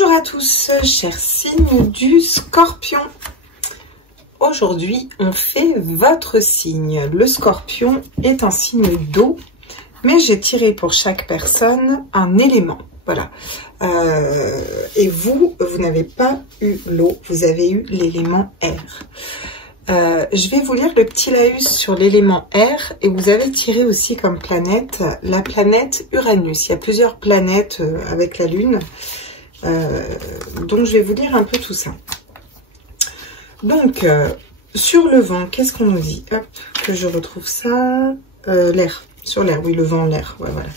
Bonjour à tous, chers signes du Scorpion. Aujourd'hui, on fait votre signe. Le Scorpion est un signe d'eau, mais j'ai tiré pour chaque personne un élément. Voilà. Et vous n'avez pas eu l'eau, vous avez eu l'élément air. Je vais vous lire le petit laïus sur l'élément air et vous avez tiré aussi comme planète la planète Uranus. Il y a plusieurs planètes avec la Lune. Donc je vais vous lire un peu tout ça. Donc sur le vent, qu'est-ce qu'on nous dit? Hop, que je retrouve ça. L'air, sur l'air, oui, le vent, l'air, ouais, voilà.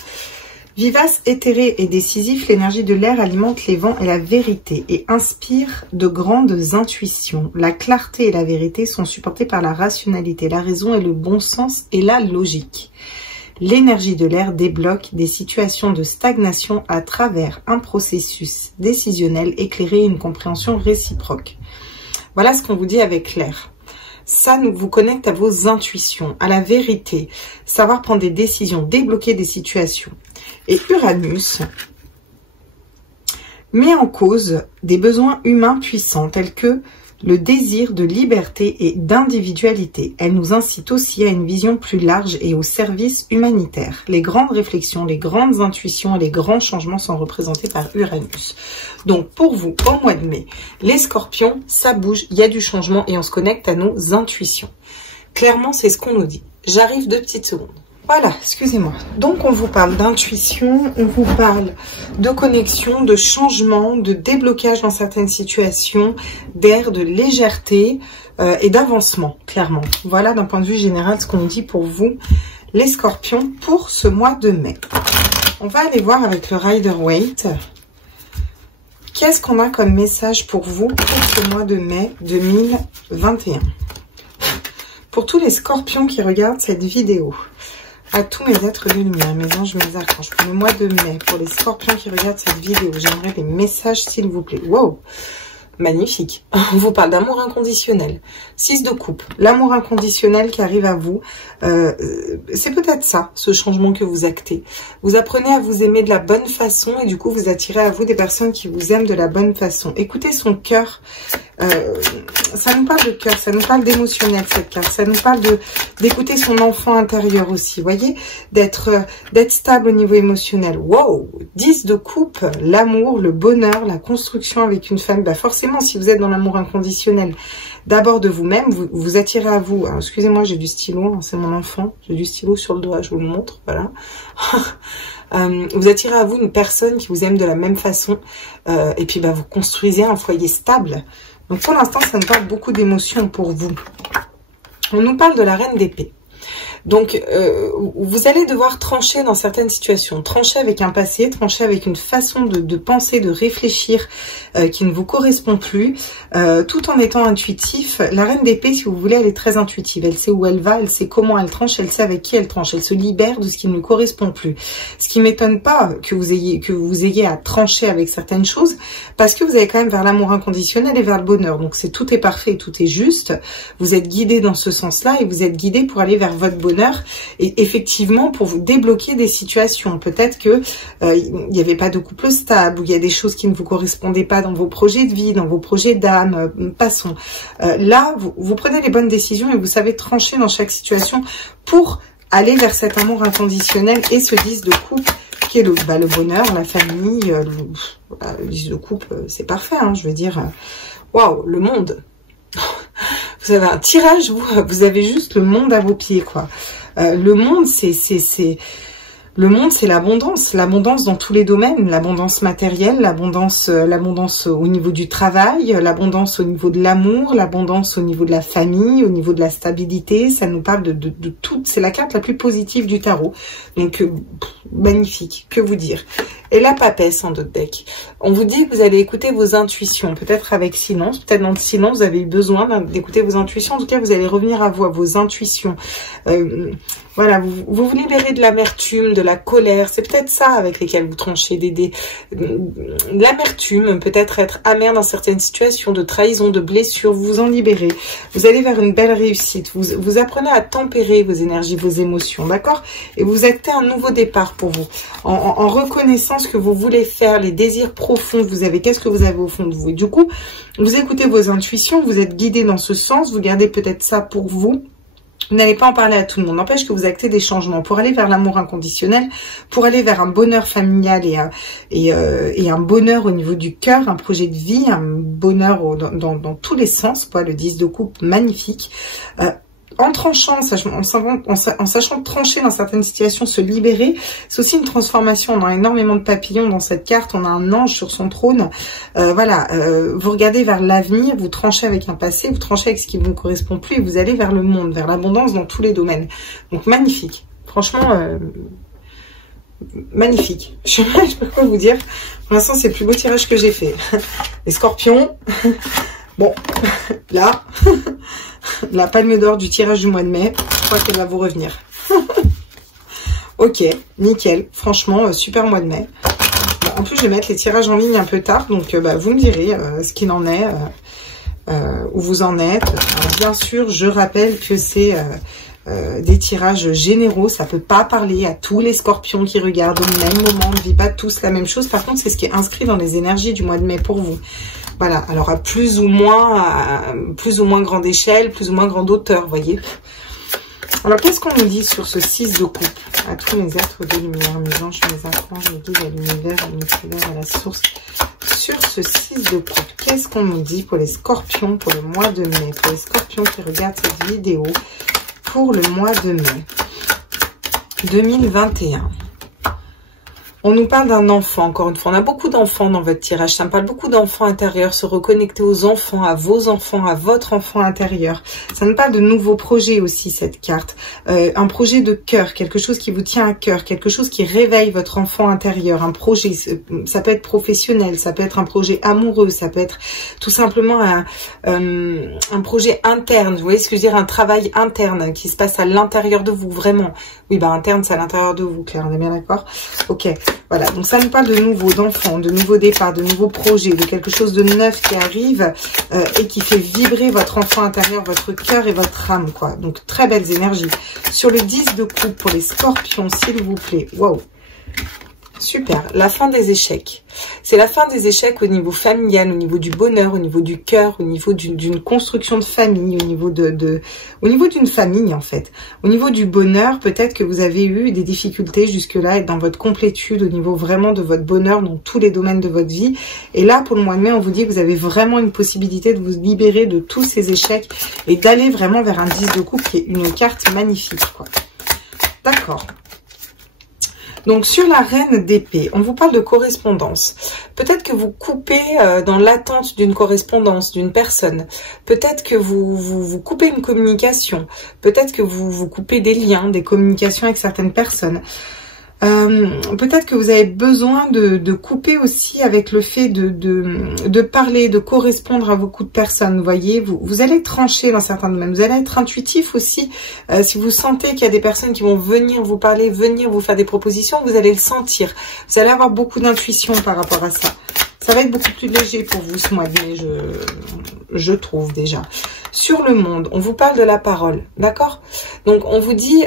Vivace, éthéré et décisif, l'énergie de l'air alimente les vents et la vérité et inspire de grandes intuitions. La clarté et la vérité sont supportées par la rationalité, la raison et le bon sens et la logique. L'énergie de l'air débloque des situations de stagnation à travers un processus décisionnel éclairé et une compréhension réciproque. Voilà ce qu'on vous dit avec l'air. Ça vous connecte à vos intuitions, à la vérité, savoir prendre des décisions, débloquer des situations. Et Uranus met en cause des besoins humains puissants tels que le désir de liberté et d'individualité. Elle nous incite aussi à une vision plus large et au service humanitaire. Les grandes réflexions, les grandes intuitions et les grands changements sont représentés par Uranus. Donc pour vous, au mois de mai, les Scorpions, ça bouge, il y a du changement et on se connecte à nos intuitions. Clairement, c'est ce qu'on nous dit. J'arrive 2 petites secondes. Voilà, excusez-moi. Donc, on vous parle d'intuition, on vous parle de connexion, de changement, de déblocage dans certaines situations, d'air, de légèreté et d'avancement, clairement. Voilà, d'un point de vue général, ce qu'on dit pour vous, les Scorpions, pour ce mois de mai. On va aller voir avec le Rider-Waite. Qu'est-ce qu'on a comme message pour vous pour ce mois de mai 2021? Pour tous les Scorpions qui regardent cette vidéo. À tous mes êtres de lumière, mes anges, mes archanges, pour le mois de mai, pour les Scorpions qui regardent cette vidéo, j'aimerais des messages s'il vous plaît. Wow, magnifique. On vous parle d'amour inconditionnel. 6 de coupe, l'amour inconditionnel qui arrive à vous. C'est peut-être ça, ce changement que vous actez. Vous apprenez à vous aimer de la bonne façon et du coup, vous attirez à vous des personnes qui vous aiment de la bonne façon. Écoutez son cœur. Ça nous parle de cœur, ça nous parle d'émotionnel cette carte, ça nous parle d'écouter son enfant intérieur aussi, voyez, d'être stable au niveau émotionnel. Wow, 10 de coupe, l'amour, le bonheur, la construction avec une femme. Bah forcément, si vous êtes dans l'amour inconditionnel, d'abord de vous-même, vous attirez à vous. Excusez-moi, j'ai du stylo, c'est mon enfant, j'ai du stylo sur le doigt, je vous le montre, voilà. Vous attirez à vous une personne qui vous aime de la même façon et puis bah, vous construisez un foyer stable. Donc pour l'instant, ça nous parle beaucoup d'émotions pour vous. On nous parle de la reine d'épée. Donc, vous allez devoir trancher dans certaines situations. Trancher avec un passé, trancher avec une façon de penser, de réfléchir qui ne vous correspond plus, tout en étant intuitif. La reine d'épée, si vous voulez, elle est très intuitive. Elle sait où elle va, elle sait comment elle tranche, elle sait avec qui elle tranche. Elle se libère de ce qui ne lui correspond plus. Ce qui m'étonne pas que vous ayez à trancher avec certaines choses, parce que vous allez quand même vers l'amour inconditionnel et vers le bonheur. Donc, tout est parfait, tout est juste. Vous êtes guidé dans ce sens-là et vous êtes guidé pour aller vers votre bonheur. Et effectivement, pour vous débloquer des situations, peut-être que il n'y avait pas de couple stable, ou il y a des choses qui ne vous correspondaient pas dans vos projets de vie, dans vos projets d'âme, passons. Là, vous prenez les bonnes décisions et vous savez trancher dans chaque situation pour aller vers cet amour inconditionnel et ce 10 de coupe qui est le bonheur, la famille, le 10 de coupe, c'est parfait, hein, je veux dire, waouh, le monde. Vous avez un tirage, vous avez juste le monde à vos pieds, quoi. Le monde, c'est l'abondance dans tous les domaines, l'abondance matérielle, l'abondance au niveau du travail, l'abondance au niveau de l'amour, l'abondance au niveau de la famille, au niveau de la stabilité. Ça nous parle de tout. C'est la carte la plus positive du tarot. Donc magnifique, que vous dire. Et la papesse en d'autres decks. On vous dit que vous allez écouter vos intuitions, peut-être avec silence, peut-être dans le silence, vous avez eu besoin d'écouter vos intuitions. En tout cas, vous allez revenir à vous, à vos intuitions. Voilà, vous vous libérez de l'amertume, de la colère. C'est peut-être ça avec lesquels vous tranchez. L'amertume, peut-être être amer dans certaines situations, de trahison, de blessures. Vous vous en libérez. Vous allez vers une belle réussite. Vous apprenez à tempérer vos énergies, vos émotions, d'accord? Et vous actez un nouveau départ pour vous. En reconnaissant ce que vous voulez faire, les désirs profonds que vous avez. Qu'est-ce que vous avez au fond de vous? Et du coup, vous écoutez vos intuitions, vous êtes guidé dans ce sens. Vous gardez peut-être ça pour vous. Vous n'allez pas en parler à tout le monde. N'empêche que vous actez des changements pour aller vers l'amour inconditionnel, pour aller vers un bonheur familial et un bonheur au niveau du cœur, un projet de vie, un bonheur dans tous les sens, quoi. Le 10 de coupe, magnifique. En tranchant, en sachant trancher dans certaines situations, se libérer, c'est aussi une transformation. On a énormément de papillons dans cette carte, on a un ange sur son trône. Voilà, vous regardez vers l'avenir, vous tranchez avec un passé, vous tranchez avec ce qui ne vous correspond plus et vous allez vers le monde, vers l'abondance dans tous les domaines. Donc magnifique, franchement, magnifique. Je sais pas quoi vous dire. Pour l'instant, c'est le plus beau tirage que j'ai fait. Les scorpions, bon, là... La palme d'or du tirage du mois de mai, je crois qu'elle va vous revenir. Ok, nickel. Franchement, super mois de mai. Bon, en plus, je vais mettre les tirages en ligne un peu tard. Donc, vous me direz ce qu'il en est, où vous en êtes. Alors, bien sûr, je rappelle que c'est des tirages généraux. Ça peut pas parler à tous les scorpions qui regardent au même moment. On ne vit pas tous la même chose. Par contre, c'est ce qui est inscrit dans les énergies du mois de mai pour vous. Voilà, alors à plus ou moins grande échelle, plus ou moins grande hauteur, vous voyez. Alors, qu'est-ce qu'on nous dit sur ce 6 de coupe? À tous mes êtres de lumière, mes anges, mes archanges, mes guides, à l'univers, à l'univers, à la source. Sur ce 6 de coupe, qu'est-ce qu'on nous dit pour les scorpions pour le mois de mai? Pour les scorpions qui regardent cette vidéo, pour le mois de mai 2021. On nous parle d'un enfant, encore une fois. On a beaucoup d'enfants dans votre tirage. Ça me parle beaucoup d'enfants intérieurs, se reconnecter aux enfants, à vos enfants, à votre enfant intérieur. Ça me parle de nouveaux projets aussi, cette carte. Un projet de cœur, quelque chose qui vous tient à cœur, quelque chose qui réveille votre enfant intérieur. Un projet, ça peut être professionnel, ça peut être un projet amoureux, ça peut être tout simplement un projet interne. Vous voyez ce que je veux dire? Un travail interne qui se passe à l'intérieur de vous, vraiment. Oui, interne, c'est à l'intérieur de vous, Claire, on est bien d'accord? Ok. Voilà, donc ça nous parle de nouveau, d'enfants, de nouveaux départs, de nouveaux projets, de quelque chose de neuf qui arrive et qui fait vibrer votre enfant intérieur, votre cœur et votre âme, quoi. Donc, très belles énergies. Sur le 10 de coupe pour les scorpions, s'il vous plaît. Wow. Super, la fin des échecs. C'est la fin des échecs au niveau familial, au niveau du bonheur, au niveau du cœur, au niveau d'une construction de famille, au niveau d'une famille en fait. Au niveau du bonheur, peut-être que vous avez eu des difficultés jusque-là, être dans votre complétude, au niveau vraiment de votre bonheur dans tous les domaines de votre vie. Et là, pour le mois de mai, on vous dit que vous avez vraiment une possibilité de vous libérer de tous ces échecs et d'aller vraiment vers un 10 de coupe qui est une carte magnifique, quoi. D'accord. Donc, sur la reine d'épée, on vous parle de correspondance. Peut-être que vous coupez dans l'attente d'une correspondance, d'une personne. Peut-être que vous coupez une communication. Peut-être que vous coupez des liens, des communications avec certaines personnes. Peut-être que vous avez besoin de couper aussi avec le fait de parler, de correspondre à beaucoup de personnes. Vous voyez, vous allez trancher dans certains domaines. Vous allez être intuitif aussi. Si vous sentez qu'il y a des personnes qui vont venir vous parler, venir vous faire des propositions, vous allez le sentir. Vous allez avoir beaucoup d'intuition par rapport à ça. Ça va être beaucoup plus léger pour vous ce mois de mai, je trouve déjà. Sur le monde, on vous parle de la parole, d'accord? Donc, on vous dit,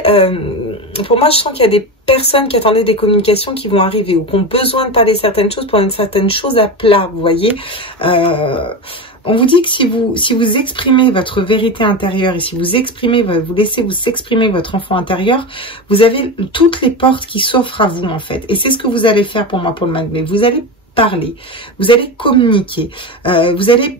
pour moi, je sens qu'il y a des personnes qui attendaient des communications qui vont arriver ou qui ont besoin de parler certaines choses pour une certaine chose à plat, vous voyez. On vous dit que si vous exprimez votre vérité intérieure et si vous exprimez, vous laissez vous exprimer votre enfant intérieur, vous avez toutes les portes qui s'offrent à vous, en fait. Et c'est ce que vous allez faire pour moi, pour le mois de mai. Vous allez parler, vous allez communiquer, vous allez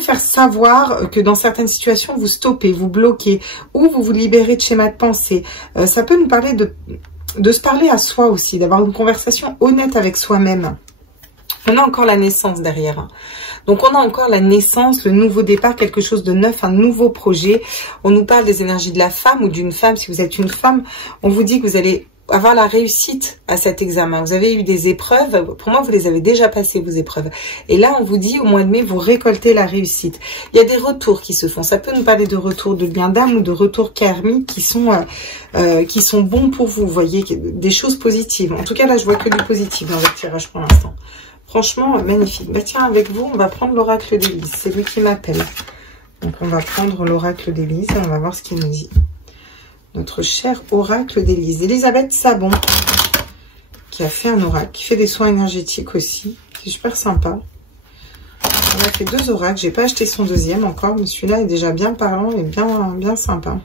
faire savoir que dans certaines situations, vous stoppez, vous bloquez, ou vous vous libérez de schémas de pensée. Ça peut nous parler de se parler à soi aussi, d'avoir une conversation honnête avec soi-même. On a encore la naissance derrière. Donc, on a encore la naissance, le nouveau départ, quelque chose de neuf, un nouveau projet. On nous parle des énergies de la femme ou d'une femme. Si vous êtes une femme, on vous dit que vous allez avoir la réussite à cet examen. Vous avez eu des épreuves, pour moi vous les avez déjà passées vos épreuves. Et là on vous dit au mois de mai vous récoltez la réussite. Il y a des retours qui se font. Ça peut nous parler de retours de lien d'âme ou de retours karmiques qui sont bons pour vous. Vous voyez, des choses positives. En tout cas là je vois que du positif dans votre tirage pour l'instant. Franchement magnifique. Bah tiens, avec vous on va prendre l'oracle d'Élise. C'est lui qui m'appelle. Donc on va prendre l'oracle d'Élise et on va voir ce qu'il nous dit. Notre cher oracle d'Élise. Elisabeth Sabon, qui a fait un oracle, qui fait des soins énergétiques aussi. C'est super sympa. On a fait 2 oracles. J'ai pas acheté son deuxième encore, mais celui-là est déjà bien parlant et bien sympa.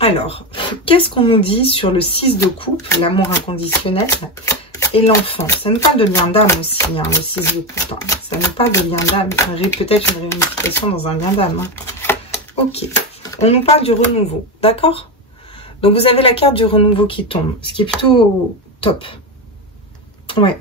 Alors, qu'est-ce qu'on nous dit sur le 6 de coupe, l'amour inconditionnel et l'enfant? Ça nous parle de lien d'âme aussi, hein, le 6 de coupe. Hein. Ça nous parle de lien d'âme. Peut-être une réunification dans un lien d'âme. Hein. Ok, on nous parle du renouveau, d'accord? Donc vous avez la carte du renouveau qui tombe, ce qui est plutôt top. Ouais.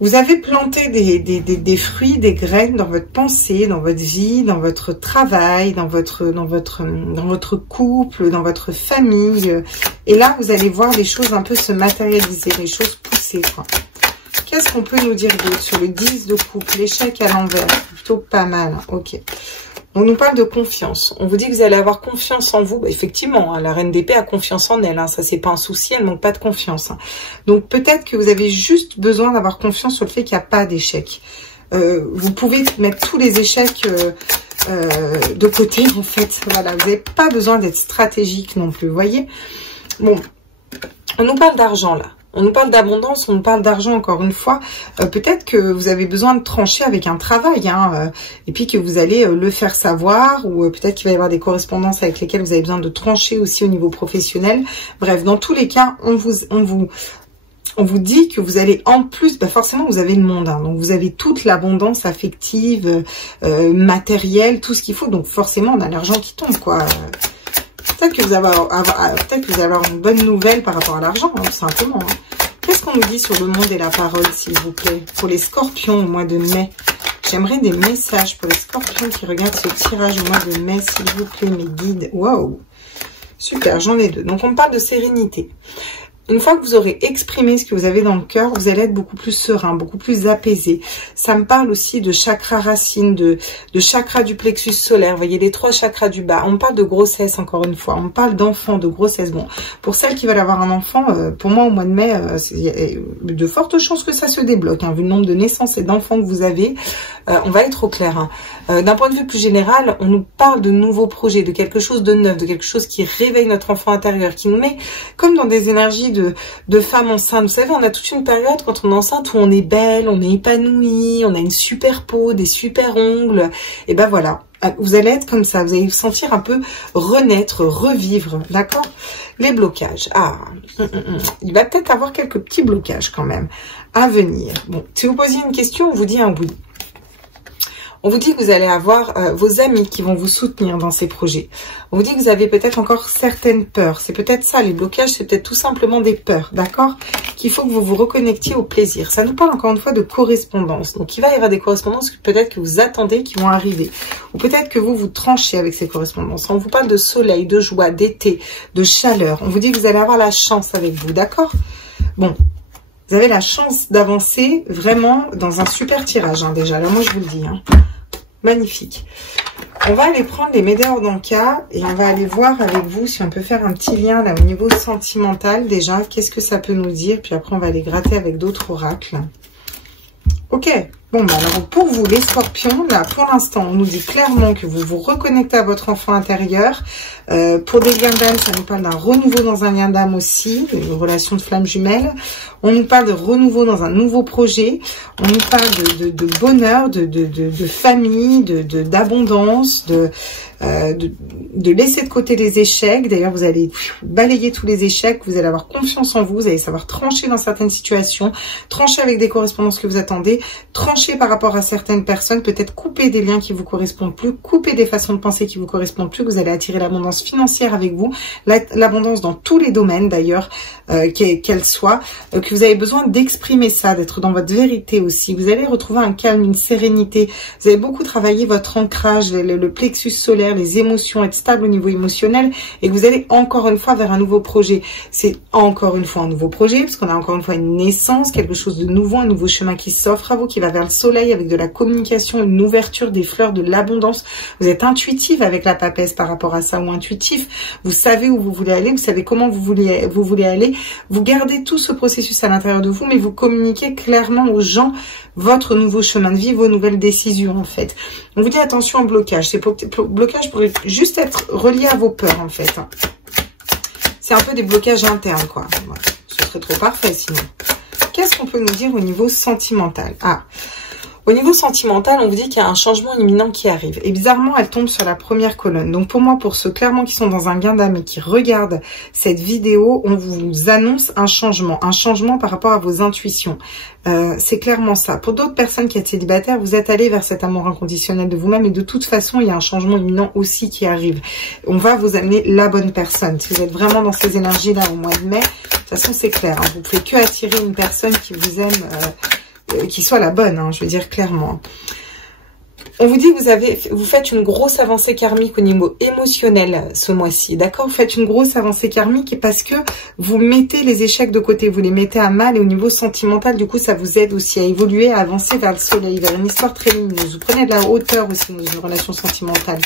Vous avez planté des fruits, des graines dans votre pensée, dans votre vie, dans votre travail, dans votre couple, dans votre famille. Et là, vous allez voir les choses un peu se matérialiser, les choses pousser, quoi. Qu'est-ce qu'on peut nous dire d'autre sur le 10 de coupe, l'échec à l'envers? Plutôt pas mal, ok. On nous parle de confiance. On vous dit que vous allez avoir confiance en vous. Bah, effectivement, hein, la reine d'épée a confiance en elle. Hein, ça, c'est pas un souci. Elle manque pas de confiance. Hein. Donc, peut-être que vous avez juste besoin d'avoir confiance sur le fait qu'il n'y a pas d'échec. Vous pouvez mettre tous les échecs de côté, en fait. Voilà, vous n'avez pas besoin d'être stratégique non plus. Vous voyez? Bon, on nous parle d'argent, là. On nous parle d'abondance, on nous parle d'argent encore une fois. Peut-être que vous avez besoin de trancher avec un travail, hein, et puis que vous allez le faire savoir, ou peut-être qu'il va y avoir des correspondances avec lesquelles vous avez besoin de trancher aussi au niveau professionnel. Bref, dans tous les cas, on vous dit que vous allez en plus, bah forcément vous avez le monde, hein, donc vous avez toute l'abondance affective, matérielle, tout ce qu'il faut. Donc forcément on a l'argent qui tombe, quoi. Peut-être que vous allez avoir une bonne nouvelle par rapport à l'argent, hein, tout simplement. Hein. Qu'est-ce qu'on nous dit sur le monde et la parole, s'il vous plaît? Pour les scorpions au mois de mai. J'aimerais des messages pour les scorpions qui regardent ce tirage au mois de mai, s'il vous plaît, mes guides. Waouh! Super, j'en ai 2. Donc, on parle de sérénité. Une fois que vous aurez exprimé ce que vous avez dans le cœur, vous allez être beaucoup plus serein, beaucoup plus apaisé. Ça me parle aussi de chakra racine, de chakra du plexus solaire. Vous voyez, les 3 chakras du bas. On parle de grossesse, encore une fois. On parle d'enfant, de grossesse. Bon, pour celles qui veulent avoir un enfant, pour moi, au mois de mai, il y a de fortes chances que ça se débloque. Hein, vu le nombre de naissances et d'enfants que vous avez, on va être au clair. Hein. D'un point de vue plus général, on nous parle de nouveaux projets, de quelque chose de neuf, de quelque chose qui réveille notre enfant intérieur, qui nous met comme dans des énergies de femmes enceintes. Vous savez, on a toute une période quand on est enceinte où on est belle, on est épanouie, on a une super peau, des super ongles. Et ben voilà, vous allez être comme ça, vous allez vous sentir un peu renaître, revivre, d'accord? Les blocages. Ah, il va peut-être avoir quelques petits blocages quand même à venir. Bon, si vous posiez une question, on vous dit un oui. On vous dit que vous allez avoir vos amis qui vont vous soutenir dans ces projets. On vous dit que vous avez peut-être encore certaines peurs. C'est peut-être ça, les blocages, c'est peut-être tout simplement des peurs, d'accord? Qu'il faut que vous vous reconnectiez au plaisir. Ça nous parle encore une fois de correspondance. Donc, il va y avoir des correspondances peut-être que vous attendez qui vont arriver. Ou peut-être que vous tranchez avec ces correspondances. On vous parle de soleil, de joie, d'été, de chaleur. On vous dit que vous allez avoir la chance avec vous, d'accord? Bon. Vous avez la chance d'avancer vraiment dans un super tirage, hein, déjà. Là, moi, je vous le dis. Hein. Magnifique. On va aller prendre les médailles d'Anka et on va aller voir avec vous si on peut faire un petit lien là au niveau sentimental. Déjà, qu'est-ce que ça peut nous dire? Puis après, on va aller gratter avec d'autres oracles. Ok. Bon, bah alors pour vous, les scorpions, là, pour l'instant, on nous dit clairement que vous vous reconnectez à votre enfant intérieur. Pour des liens d'âme, ça nous parle d'un renouveau dans un lien d'âme aussi, une relation de flamme jumelle. On nous parle de renouveau dans un nouveau projet. On nous parle de bonheur, de famille, d'abondance, de laisser de côté les échecs. D'ailleurs, vous allez balayer tous les échecs. Vous allez avoir confiance en vous. Vous allez savoir trancher dans certaines situations, trancher avec des correspondances que vous attendez, trancher trancher par rapport à certaines personnes, peut-être couper des liens qui vous correspondent plus, couper des façons de penser qui vous correspondent plus. Vous allez attirer l'abondance financière avec vous, l'abondance dans tous les domaines d'ailleurs, qu'elle soit, que vous avez besoin d'exprimer ça, d'être dans votre vérité aussi. Vous allez retrouver un calme, une sérénité. Vous avez beaucoup travaillé votre ancrage, le plexus solaire, les émotions, être stable au niveau émotionnel, et vous allez encore une fois vers un nouveau projet. C'est encore une fois un nouveau projet, parce qu'on a encore une fois une naissance, quelque chose de nouveau, un nouveau chemin qui s'offre à vous, qui va vers le soleil avec de la communication, une ouverture, des fleurs, de l'abondance. Vous êtes intuitive avec la papesse par rapport à ça, ou intuitif. Vous savez où vous voulez aller, vous savez comment vous voulez aller. Vous gardez tout ce processus à l'intérieur de vous, mais vous communiquez clairement aux gens votre nouveau chemin de vie, vos nouvelles décisions en fait. On vous dit attention au blocage. Ces blocages pourraient juste être reliés à vos peurs en fait. C'est un peu des blocages internes quoi. Voilà. Ce serait trop parfait sinon. Qu'est-ce qu'on peut nous dire au niveau sentimental? Au niveau sentimental, on vous dit qu'il y a un changement imminent qui arrive. Et bizarrement, elle tombe sur la première colonne. Donc pour moi, pour ceux clairement qui sont dans un gain d'âme et qui regardent cette vidéo, on vous annonce un changement par rapport à vos intuitions. C'est clairement ça. Pour d'autres personnes qui êtes célibataires, vous êtes allés vers cet amour inconditionnel de vous-même et de toute façon, il y a un changement imminent aussi qui arrive. On va vous amener la bonne personne. Si vous êtes vraiment dans ces énergies-là au mois de mai, de toute façon, c'est clair. Hein, vous pouvez que attirer une personne qui vous aime... qui soit la bonne, hein, je veux dire clairement. On vous dit que vous faites une grosse avancée karmique au niveau émotionnel ce mois-ci, d'accord? Vous faites une grosse avancée karmique parce que vous mettez les échecs de côté, vous les mettez à mal, et au niveau sentimental, du coup, ça vous aide aussi à évoluer, à avancer vers le soleil, vers une histoire très lumineuse. Vous prenez de la hauteur aussi dans une relation sentimentale.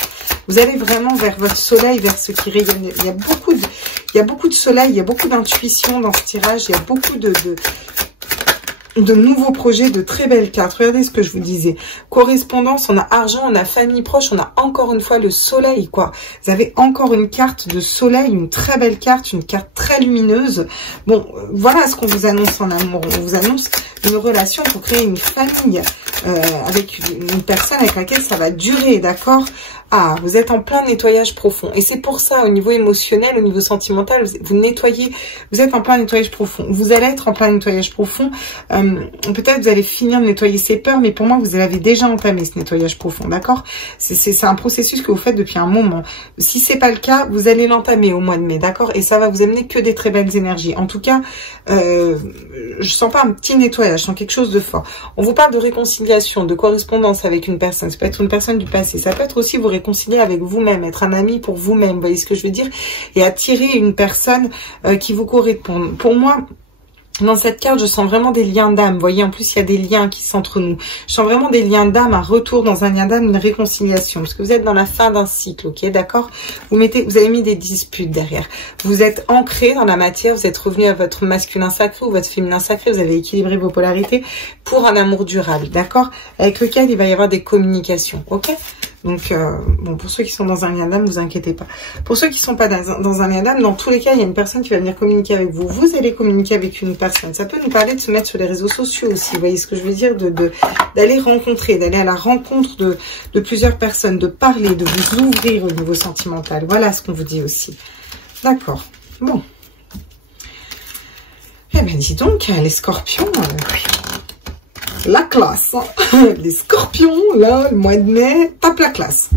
Vous allez vraiment vers votre soleil, vers ce qui rayonne. Il y a beaucoup de soleil, il y a beaucoup d'intuition dans ce tirage, il y a beaucoup de nouveaux projets, de très belles cartes. Regardez ce que je vous disais. Correspondance, on a argent, on a famille proche, on a encore une fois le soleil, quoi. Vous avez encore une carte de soleil, une très belle carte, une carte très lumineuse. Bon, voilà ce qu'on vous annonce en amour. On vous annonce une relation pour créer une famille avec une personne avec laquelle ça va durer, d'accord? Ah, vous êtes en plein nettoyage profond. Et c'est pour ça, au niveau émotionnel, au niveau sentimental, vous nettoyez, vous êtes en plein nettoyage profond. Vous allez être en plein nettoyage profond. Peut-être vous allez finir de nettoyer ces peurs, mais pour moi, vous l'avez déjà entamé, ce nettoyage profond, d'accord? C'est un processus que vous faites depuis un moment. Si c'est pas le cas, vous allez l'entamer au mois de mai, d'accord? Et ça va vous amener que des très belles énergies. En tout cas, je sens pas un petit nettoyage, je sens quelque chose de fort. On vous parle de réconciliation, de correspondance avec une personne. Ça peut être une personne du passé. Ça peut être aussi vous réconcilier avec vous-même, être un ami pour vous-même. Vous voyez ce que je veux dire? Et attirer une personne qui vous correspond. Pour moi, dans cette carte, je sens vraiment des liens d'âme. Vous voyez, en plus, il y a des liens qui sont entre nous. Je sens vraiment des liens d'âme, un retour dans un lien d'âme, une réconciliation. Parce que vous êtes dans la fin d'un cycle, ok, d'accord? Vous avez mis des disputes derrière. Vous êtes ancré dans la matière, vous êtes revenu à votre masculin sacré ou votre féminin sacré, vous avez équilibré vos polarités pour un amour durable, d'accord? Avec lequel il va y avoir des communications, ok? Donc, bon, pour ceux qui sont dans un lien d'âme, vous inquiétez pas. Pour ceux qui sont pas dans un lien d'âme, dans tous les cas, il y a une personne qui va venir communiquer avec vous. Vous allez communiquer avec une personne. Ça peut nous parler de se mettre sur les réseaux sociaux aussi. Vous voyez ce que je veux dire? D'aller rencontrer, d'aller à la rencontre de plusieurs personnes, de parler, de vous ouvrir au niveau sentimental. Voilà ce qu'on vous dit aussi. D'accord. Bon. Eh bien, dis donc, les scorpions... la classe, hein. Les scorpions, là, le mois de mai, tape la classe.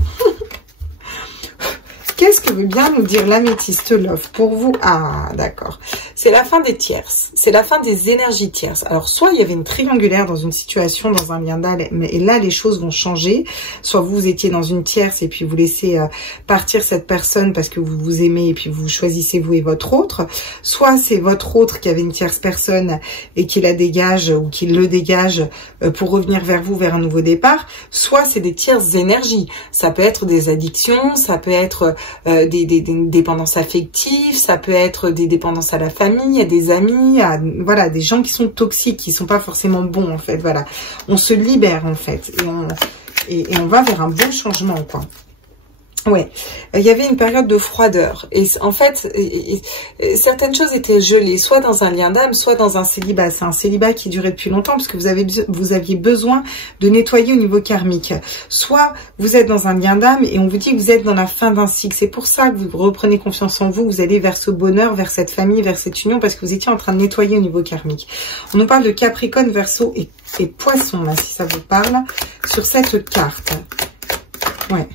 Qu'est-ce que veut bien nous dire l'améthyste love pour vous? Ah, d'accord. C'est la fin des tierces. C'est la fin des énergies tierces. Alors, soit il y avait une triangulaire dans une situation, dans un lien d'âme, et là, les choses vont changer. Soit vous étiez dans une tierce et puis vous laissez partir cette personne parce que vous vous aimez et puis vous choisissez vous et votre autre. Soit c'est votre autre qui avait une tierce personne et qui la dégage ou qui le dégage pour revenir vers vous, vers un nouveau départ. Soit c'est des tierces énergies. Ça peut être des addictions, ça peut être des dépendances affectives, ça peut être des dépendances à la famille, à des amis, à voilà, des gens qui sont toxiques, qui sont pas forcément bons en fait. Voilà, on se libère en fait et on va vers un bon changement quoi. Ouais, il y avait une période de froideur et en fait, certaines choses étaient gelées, soit dans un lien d'âme, soit dans un célibat. C'est un célibat qui durait depuis longtemps parce que vous aviez besoin de nettoyer au niveau karmique. Soit vous êtes dans un lien d'âme et on vous dit que vous êtes dans la fin d'un cycle. C'est pour ça que vous reprenez confiance en vous, vous allez vers ce bonheur, vers cette famille, vers cette union parce que vous étiez en train de nettoyer au niveau karmique. On nous parle de Capricorne, Verseau et Poisson, là, si ça vous parle, sur cette carte. Ouais.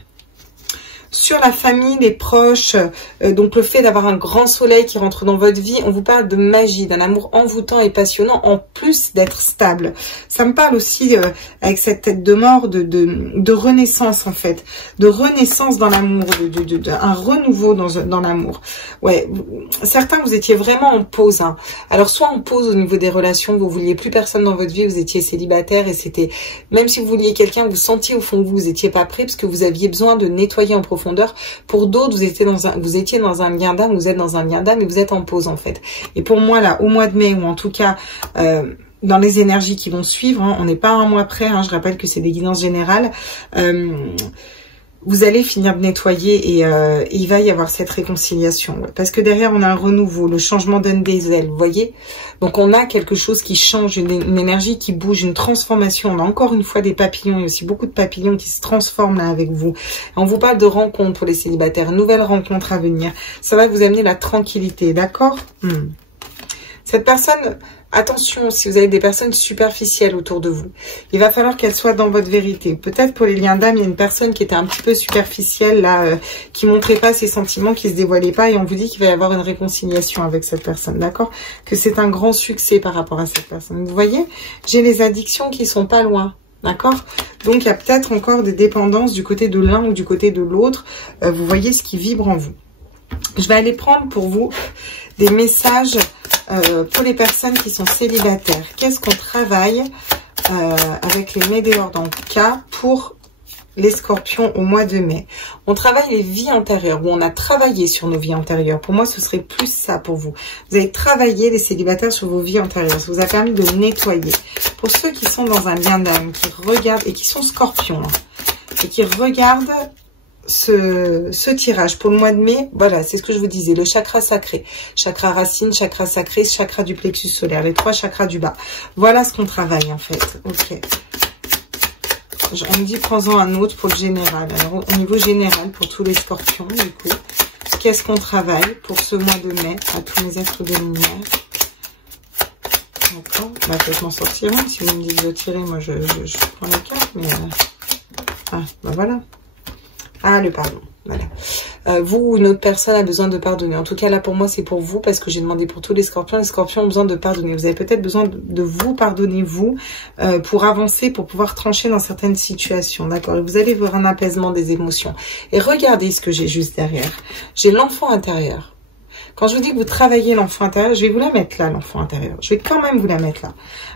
Sur la famille, les proches, donc le fait d'avoir un grand soleil qui rentre dans votre vie, on vous parle de magie, d'un amour envoûtant et passionnant, en plus d'être stable. Ça me parle aussi, avec cette tête de mort, de renaissance en fait, de renaissance dans l'amour, un renouveau dans l'amour. Ouais, certains vous étiez vraiment en pause. Hein. Alors soit en pause au niveau des relations, vous vouliez plus personne dans votre vie, vous étiez célibataire et c'était, même si vous vouliez quelqu'un, vous sentiez au fond de vous, vous étiez pas prêt parce que vous aviez besoin de nettoyer en profondeur. Pour d'autres, vous étiez dans un lien d'âme, vous êtes dans un lien d'âme et vous êtes en pause en fait. Et pour moi là, au mois de mai ou en tout cas dans les énergies qui vont suivre, hein, on n'est pas un mois près, hein, je rappelle que c'est des guidances générales. Vous allez finir de nettoyer et il va y avoir cette réconciliation. Parce que derrière, on a un renouveau, le changement donne des ailes, vous voyez. Donc, on a quelque chose qui change, une énergie qui bouge, une transformation. On a encore une fois des papillons, il y a aussi beaucoup de papillons qui se transforment là avec vous. On vous parle de rencontres pour les célibataires, nouvelles rencontres à venir. Ça va vous amener la tranquillité, d'accord? Cette personne... Attention, si vous avez des personnes superficielles autour de vous, il va falloir qu'elles soient dans votre vérité. Peut-être pour les liens d'âme, il y a une personne qui était un petit peu superficielle, là, qui montrait pas ses sentiments, qui se dévoilait pas, et on vous dit qu'il va y avoir une réconciliation avec cette personne, d'accord? Que c'est un grand succès par rapport à cette personne. Vous voyez, j'ai les addictions qui sont pas loin. D'accord? Donc, il y a peut-être encore des dépendances du côté de l'un ou du côté de l'autre. Vous voyez ce qui vibre en vous. Je vais aller prendre pour vous des messages pour les personnes qui sont célibataires. Qu'est-ce qu'on travaille avec les météores dans le cas pour les scorpions au mois de mai? On travaille les vies antérieures, ou on a travaillé sur nos vies antérieures. Pour moi, ce serait plus ça pour vous. Vous avez travaillé les célibataires sur vos vies antérieures. Ça vous a permis de nettoyer. Pour ceux qui sont dans un lien d'âme, qui regardent, et qui sont scorpions, hein, et qui regardent ce tirage pour le mois de mai, voilà, c'est ce que je vous disais, le chakra sacré, chakra racine, chakra sacré, chakra du plexus solaire, les 3 chakras du bas. Voilà ce qu'on travaille en fait. Ok. On me dit prends-en un autre pour le général. Alors au niveau général pour tous les scorpions, du coup, qu'est-ce qu'on travaille pour ce mois de mai à tous mes êtres de lumière? D'accord. On va peut-être m'en sortir un. Si vous me dites de tirer, moi je prends les cartes, mais ah, ben voilà. Ah, le pardon, voilà. Vous ou une autre personne a besoin de pardonner. En tout cas, là, pour moi, c'est pour vous, parce que j'ai demandé pour tous les scorpions. Les scorpions ont besoin de pardonner. Vous avez peut-être besoin de vous pardonner, vous, pour avancer, pour pouvoir trancher dans certaines situations, d'accord? Et vous allez voir un apaisement des émotions. Et regardez ce que j'ai juste derrière. J'ai l'enfant intérieur. Quand je vous dis que vous travaillez l'enfant intérieur, je vais vous la mettre là, l'enfant intérieur. Je vais quand même vous la mettre là.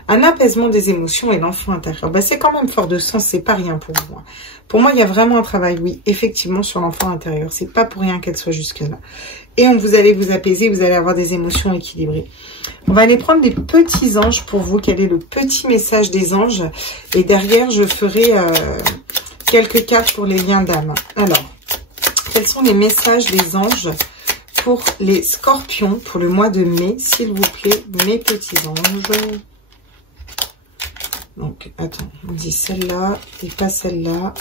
Un apaisement des émotions et l'enfant intérieur. Ben, c'est quand même fort de sens, c'est pas rien pour moi. Pour moi, il y a vraiment un travail, oui, effectivement, sur l'enfant intérieur. C'est pas pour rien qu'elle soit jusque-là. Et vous allez vous apaiser, vous allez avoir des émotions équilibrées. On va aller prendre des petits anges pour vous. Quel est le petit message des anges? Et derrière, je ferai quelques cartes pour les liens d'âme. Alors, quels sont les messages des anges pour les scorpions pour le mois de mai, s'il vous plaît, mes petits anges? Donc, attends, on dit celle-là et pas celle-là.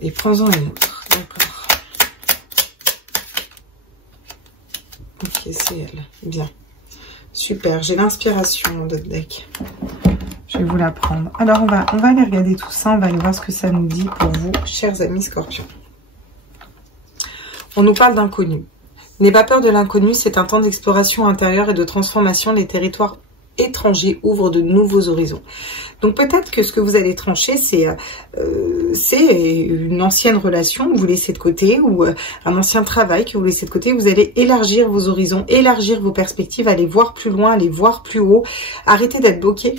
Et prends-en une autre, d'accord. Ok, c'est elle. Bien. Super, j'ai l'inspiration de deck. Je vais vous la prendre. Alors, on va aller regarder tout ça. On va aller voir ce que ça nous dit pour vous, chers amis scorpions. On nous parle d'inconnu. N'aie pas peur de l'inconnu, c'est un temps d'exploration intérieure et de transformation. Les territoires étrangers ouvrent de nouveaux horizons. Donc peut-être que ce que vous allez trancher, c'est une ancienne relation que vous laissez de côté, ou un ancien travail que vous laissez de côté. Vous allez élargir vos horizons, élargir vos perspectives, aller voir plus loin, aller voir plus haut, arrêter d'être bloqué.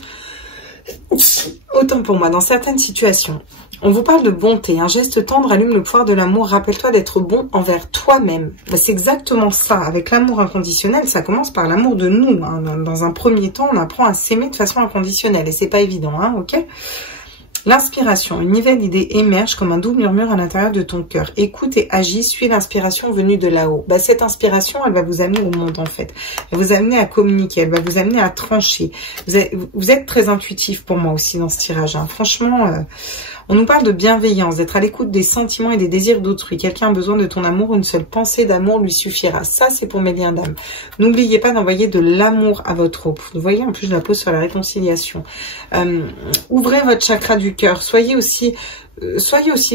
Autant pour moi, dans certaines situations, on vous parle de bonté. Un geste tendre allume le pouvoir de l'amour. Rappelle-toi d'être bon envers toi-même. Ben, c'est exactement ça. Avec l'amour inconditionnel, ça commence par l'amour de nous. Hein. Dans un premier temps, on apprend à s'aimer de façon inconditionnelle. Et c'est pas évident, hein, ok? L'inspiration, une nouvelle idée émerge comme un doux murmure à l'intérieur de ton cœur. Écoute et agis, suis l'inspiration venue de là-haut. Bah, cette inspiration, elle va vous amener au monde en fait. Elle va vous amener à communiquer, elle va vous amener à trancher. Vous êtes très intuitif pour moi aussi dans ce tirage. Hein. Franchement, on nous parle de bienveillance, d'être à l'écoute des sentiments et des désirs d'autrui. Quelqu'un a besoin de ton amour, une seule pensée d'amour lui suffira. Ça, c'est pour mes liens d'âme. N'oubliez pas d'envoyer de l'amour à votre autre. Vous voyez, en plus, je la pose sur la réconciliation. Ouvrez votre chakra du cœur. Soyez aussi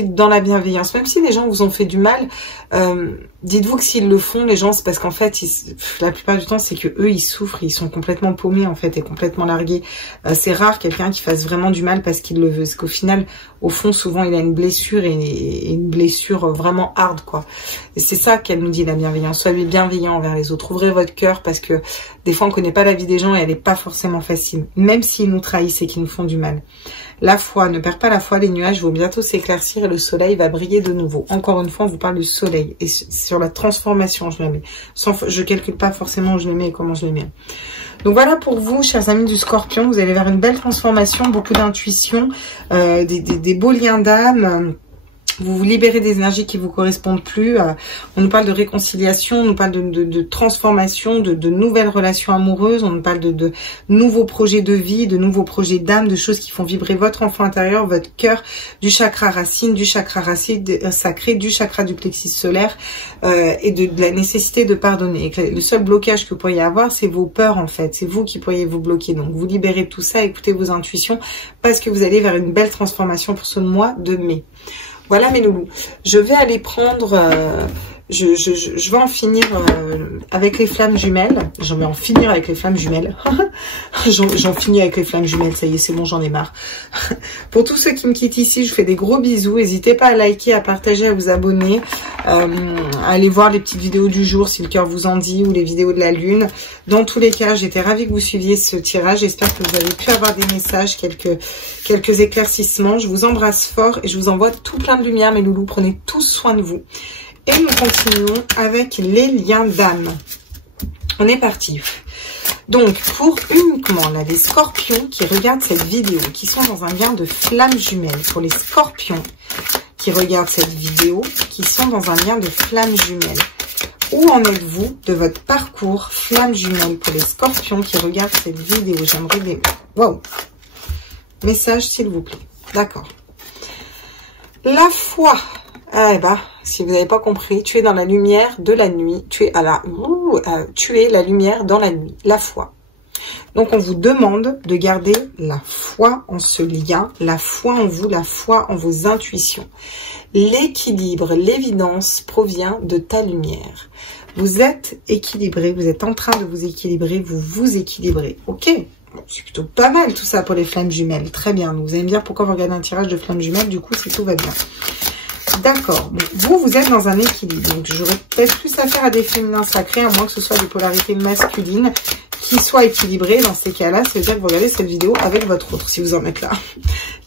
dans la bienveillance. Même si les gens vous ont fait du mal, dites-vous que s'ils le font, les gens, c'est parce qu'en fait, la plupart du temps, c'est que eux, ils souffrent, ils sont complètement paumés, en fait, et complètement largués. C'est rare quelqu'un qui fasse vraiment du mal parce qu'il le veut. Parce qu'au final, au fond, souvent, il a une blessure et une blessure vraiment hard, quoi. Et c'est ça qu'elle nous dit, la bienveillance. Soyez bienveillant envers les autres. Ouvrez votre cœur parce que des fois, on connaît pas la vie des gens et elle est pas forcément facile. Même s'ils nous trahissent et qu'ils nous font du mal. La foi, ne perds pas la foi, les nuages vont bientôt s'éclaircir et le soleil va briller de nouveau. Encore une fois, on vous parle du soleil et sur la transformation, je le mets. Je calcule pas forcément où je le mets et comment je le mets. Donc voilà pour vous, chers amis du Scorpion, vous allez vers une belle transformation, beaucoup d'intuition, des beaux liens d'âme. Vous vous libérez des énergies qui vous correspondent plus. On nous parle de réconciliation, on nous parle de transformation, de nouvelles relations amoureuses. On nous parle de nouveaux projets de vie, de nouveaux projets d'âme, de choses qui font vibrer votre enfant intérieur, votre cœur, du chakra racine sacré, du chakra du plexus solaire et de la nécessité de pardonner. Et le seul blocage que vous pourriez avoir, c'est vos peurs en fait. C'est vous qui pourriez vous bloquer. Donc vous libérez de tout ça, écoutez vos intuitions parce que vous allez vers une belle transformation pour ce mois de mai. Voilà mes loulous, je vais aller prendre, je vais en finir avec les flammes jumelles. J'en vais en finir avec les flammes jumelles. J'en finis avec les flammes jumelles, ça y est, c'est bon, j'en ai marre. Pour tous ceux qui me quittent ici, je fais des gros bisous. N'hésitez pas à liker, à partager, à vous abonner, à aller voir les petites vidéos du jour si le cœur vous en dit ou les vidéos de la lune. Dans tous les cas, j'étais ravie que vous suiviez ce tirage. J'espère que vous avez pu avoir des messages, quelques éclaircissements. Je vous embrasse fort et je vous envoie tout plein de lumière, mes loulous. Prenez tous soin de vous. Et nous continuons avec les liens d'âme. On est parti. Donc, pour uniquement là, les scorpions qui regardent cette vidéo, qui sont dans un lien de flammes jumelles, pour les scorpions qui regardent cette vidéo, qui sont dans un lien de flammes jumelles, où en êtes-vous de votre parcours flammes jumelles pour les scorpions qui regardent cette vidéo? J'aimerais des... Wow! Message, s'il vous plaît. D'accord. La foi. Eh ben, si vous n'avez pas compris, tu es dans la lumière de la nuit. Tu es la lumière dans la nuit. La foi. Donc, on vous demande de garder la foi en ce lien, la foi en vous, la foi en vos intuitions. L'équilibre, l'évidence provient de ta lumière. Vous êtes équilibré, vous êtes en train de vous équilibrer, vous vous équilibrez. Ok, c'est plutôt pas mal tout ça pour les flammes jumelles. Très bien, donc vous allez me dire pourquoi vous regardez un tirage de flammes jumelles, du coup, si tout va bien. D'accord, vous êtes dans un équilibre. Donc, j'aurais peut-être plus affaire à des féminins sacrés, à moins que ce soit des polarités masculines qui soient équilibrées. Dans ces cas-là, ça veut dire que vous regardez cette vidéo avec votre autre, si vous en êtes là.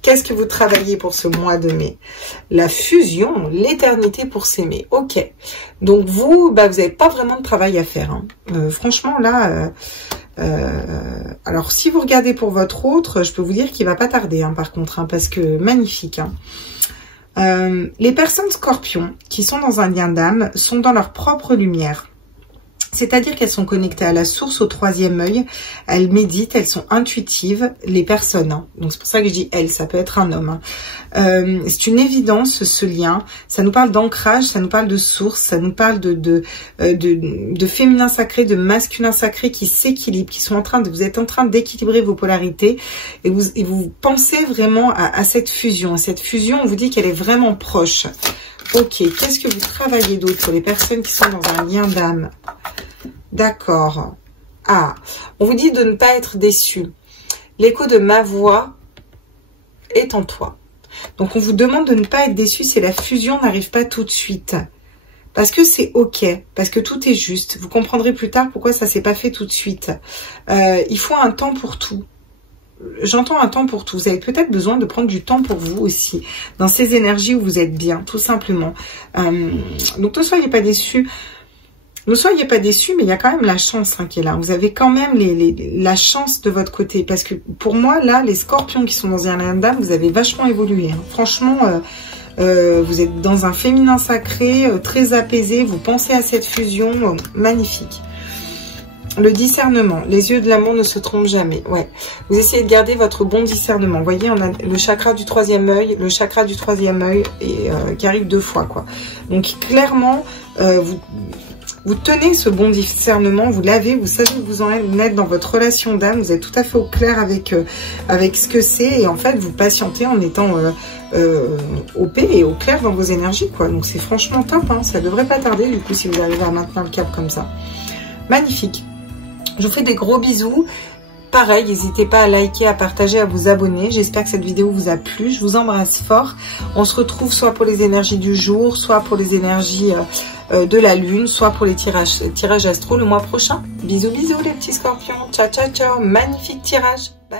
Qu'est-ce que vous travaillez pour ce mois de mai? La fusion, l'éternité pour s'aimer. Ok. Donc, vous n'avez pas vraiment de travail à faire. Hein. Franchement, là... alors, si vous regardez pour votre autre, je peux vous dire qu'il va pas tarder, hein, par contre, hein, parce que magnifique. Hein. Les personnes scorpions qui sont dans un lien d'âme sont dans leur propre lumière. C'est-à-dire qu'elles sont connectées à la source, au troisième œil. Elles méditent, elles sont intuitives, les personnes. Hein. Donc, c'est pour ça que je dis elles, ça peut être un homme. Hein. C'est une évidence, ce lien. Ça nous parle d'ancrage, ça nous parle de source, ça nous parle de féminin sacré, de masculin sacré qui s'équilibrent, qui sont vous êtes en train d'équilibrer vos polarités et vous pensez vraiment à cette fusion. Cette fusion, on vous dit qu'elle est vraiment proche. Ok, qu'est-ce que vous travaillez d'autre pour les personnes qui sont dans un lien d'âme? D'accord. Ah, on vous dit de ne pas être déçu. L'écho de ma voix est en toi. Donc, on vous demande de ne pas être déçu si la fusion n'arrive pas tout de suite. Parce que c'est ok, parce que tout est juste. Vous comprendrez plus tard pourquoi ça s'est pas fait tout de suite. Il faut un temps pour tout. J'entends un temps pour tout. Vous avez peut-être besoin de prendre du temps pour vous aussi, dans ces énergies où vous êtes bien, tout simplement. Donc, ne soyez pas déçus. Ne soyez pas déçus, mais il y a quand même la chance hein, qui est là. Vous avez quand même la chance de votre côté. Parce que pour moi, là, les scorpions qui sont dans un dame, vous avez vachement évolué. Hein. Franchement, vous êtes dans un féminin sacré, très apaisé. Vous pensez à cette fusion, magnifique. Le discernement. Les yeux de l'amour ne se trompent jamais. Ouais. Vous essayez de garder votre bon discernement. Vous voyez, on a le chakra du troisième œil. Le chakra du troisième œil qui arrive 2 fois, quoi. Donc, clairement, vous tenez ce bon discernement, vous l'avez, vous savez que vous en êtes dans votre relation d'âme, vous êtes tout à fait au clair avec ce que c'est, et en fait vous patientez en étant au paix et au clair dans vos énergies, quoi. Donc c'est franchement top, hein, ça devrait pas tarder du coup si vous arrivez à maintenir le cap comme ça. Magnifique. Je vous fais des gros bisous. Pareil, n'hésitez pas à liker, à partager, à vous abonner. J'espère que cette vidéo vous a plu. Je vous embrasse fort. On se retrouve soit pour les énergies du jour, soit pour les énergies de la lune, soit pour les tirages astro le mois prochain. Bisous, bisous les petits scorpions. Ciao, ciao, ciao. Magnifique tirage. Bye.